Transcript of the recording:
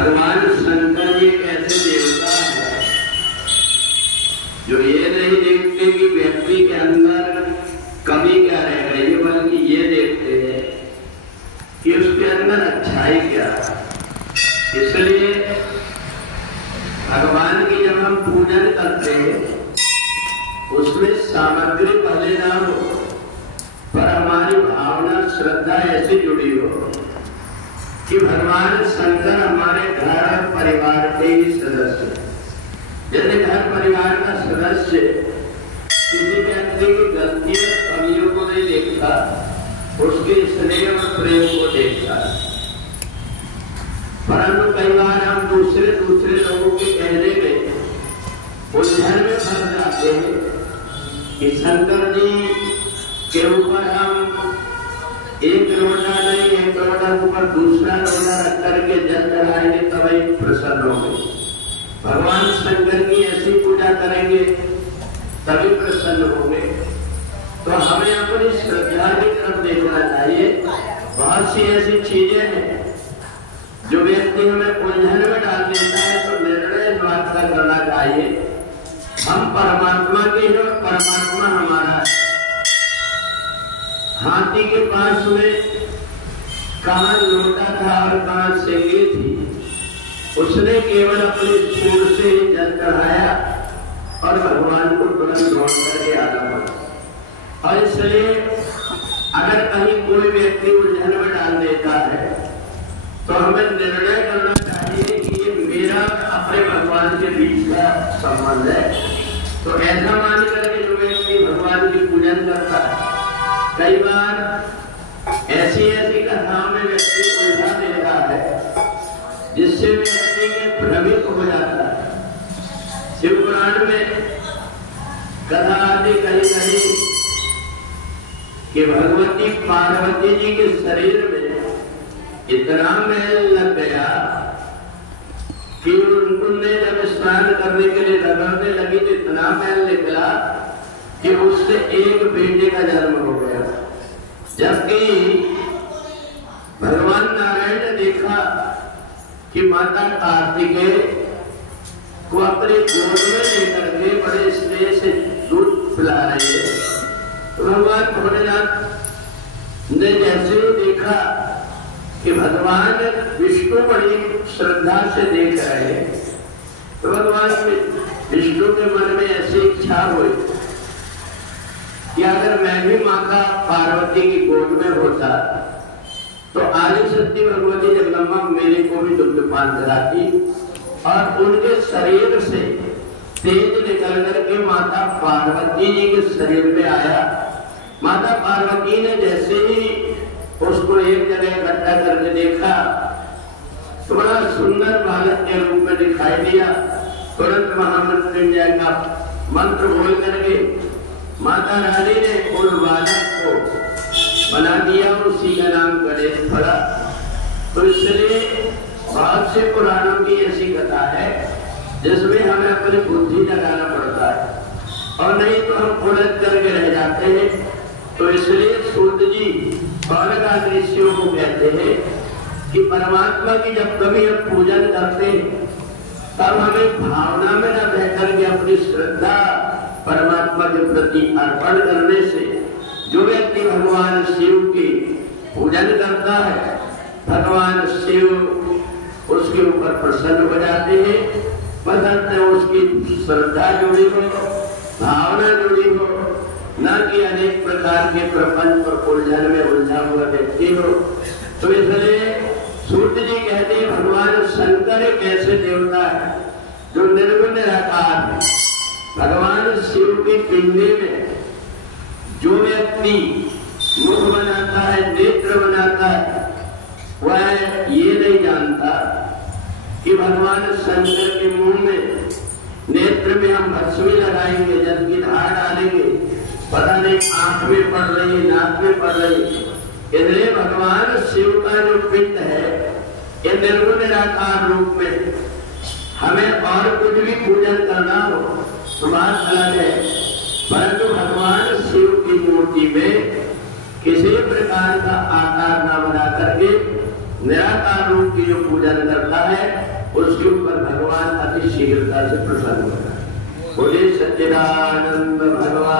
भगवान शंकर जी एक ऐसे देवता है जो ये नहीं देखते कि व्यक्ति के अंदर कमी क्या रह गई है, बल्कि ये देखते हैं कि उसके अंदर अच्छाई क्या है। इसलिए भगवान की जब हम पूजन करते हैं उसमें सामग्री भले ना हो, पर हमारी भावना श्रद्धा ऐसी जुड़ी हो कि भगवान शंकर हमारे घर परिवार के ही सदस्य। जैसे घर परिवार का सदस्य किसी व्यक्ति की गलतियों कमियों को नहीं देखता, उसके स्नेह और प्रेम को देखता है। परंतु कई बार हम दूसरे लोगों के कहने में उलझन में फंस जाते हैं कि शंकर जी के ऊपर हम एक लोटा नहीं, एक लोटा ऊपर दूसरा लोटा रख करके जल चढ़ाएंगे तभी प्रसन्न होंगे। भगवान शंकर की ऐसी पूजा करेंगे तभी प्रसन्न होंगे। तो हमें अपनी श्रद्धा की तरफ देखना चाहिए। बहुत सी ऐसी चीजें हैं जो व्यक्ति हमें उलझन में डाल देता है, तो निर्णय इस बात का करना चाहिए हम परमात्मा के हैं और परमात्मा हमारा है। हाथी के पास में कहाँ लोटा था और कहाँ सिंगी थी, उसने केवल अपने सूंड से जल चढ़ाया और भगवान को तुरंत लौट करके आना पड़ा। और इसलिए अगर कहीं कोई व्यक्ति उलझन में डाल देता है तो हमें निर्णय करना चाहिए कि ये मेरा अपने भगवान के बीच का संबंध है। तो ऐसा मान करके जो व्यक्ति भगवान की पूजन करता है, कई बार ऐसी कथाओं में व्यक्ति उलझा देता है जिससे व्यक्ति के भ्रमित हो जाता है। शिव पुराण में कथा आती कहीं कि भगवती पार्वती जी के शरीर में इतना मैल लग गया कि उन्होंने जब स्नान करने के लिए रगड़ने लगी तो इतना मैल निकला कि उससे एक बेटे का जन्म हो गया। जबकि भगवान नारायण ने देखा कि माता कार्तिकेय को अपने गोद में लेकर के बड़े स्नेह से दूध पिला रही है, तो भगवान भोलेनाथ ने जैसे ही देखा कि भगवान विष्णु बड़ी श्रद्धा से देख रहे हैं, तो भगवान विष्णु के मन में ऐसी इच्छा हुई कि अगर मैं भी माता पार्वती की गोद में होता तो आदि शक्ति भगवती जगदम्बा मेरे को भी दुग्धपान कराती और उनके शरीर से तेज निकल करके माता पार्वती जी के शरीर में आया। माता पार्वती ने जैसे ही उसको एक जगह इकट्ठा करके देखा तो बड़ा सुंदर बालक के रूप में दिखाई दिया। तुरंत महामृत्युंजय का मंत्र बोल करके माता रानी ने उस बालक को बना दिया, उसी का नाम गणेश पड़ा। तो इसलिए बहुत से पुराणों की ऐसी कथा है जिसमें हमें अपनी बुद्धि लगाना पड़ता है और नहीं तो हम उलझ करके रह जाते हैं। तो इसलिए सूत जी बालक ऋषियों को कहते हैं कि परमात्मा की जब कभी हम पूजन करते हैं तब हमें भावना में न रहकर के अपनी श्रद्धा परमात्मा के प्रति अर्पण करने से जो व्यक्ति भगवान शिव की पूजन करता है, भगवान शिव उसके ऊपर प्रसन्न हो जाते हैं। बशर्ते उसकी श्रद्धा जुड़ी हो, भावना जुड़ी हो, न कि अनेक प्रकार के प्रपंच और उलझन में उलझा हुआ व्यक्ति हो। तो इसलिए सूत जी कहते हैं भगवान शंकर एक ऐसे देवता है जो निर्गुण निराकार है। भगवान शिव की पिंडी में जो व्यक्ति मुख बनाता है, नेत्र बनाता है, वह ये नहीं जानता कि भगवान शंकर के मुंह में नेत्र में हम भस्मी लगाएंगे, जल की धार डालेंगे, पता नहीं आंख में पड़ रही है, नाक में पड़ रही है। इसलिए भगवान शिव का जो पिंड है ये निर्गुण निराकार रूप में हमें और कुछ भी पूजन करना हो तो बात अलग है, परंतु भगवान शिव की मूर्ति में किसी प्रकार का आकार न बना करके निराकार रूप की जो पूजन करता है उसके ऊपर भगवान अति शीघ्रता से प्रसन्न होता है। बोले सच्चिदानंद भगवान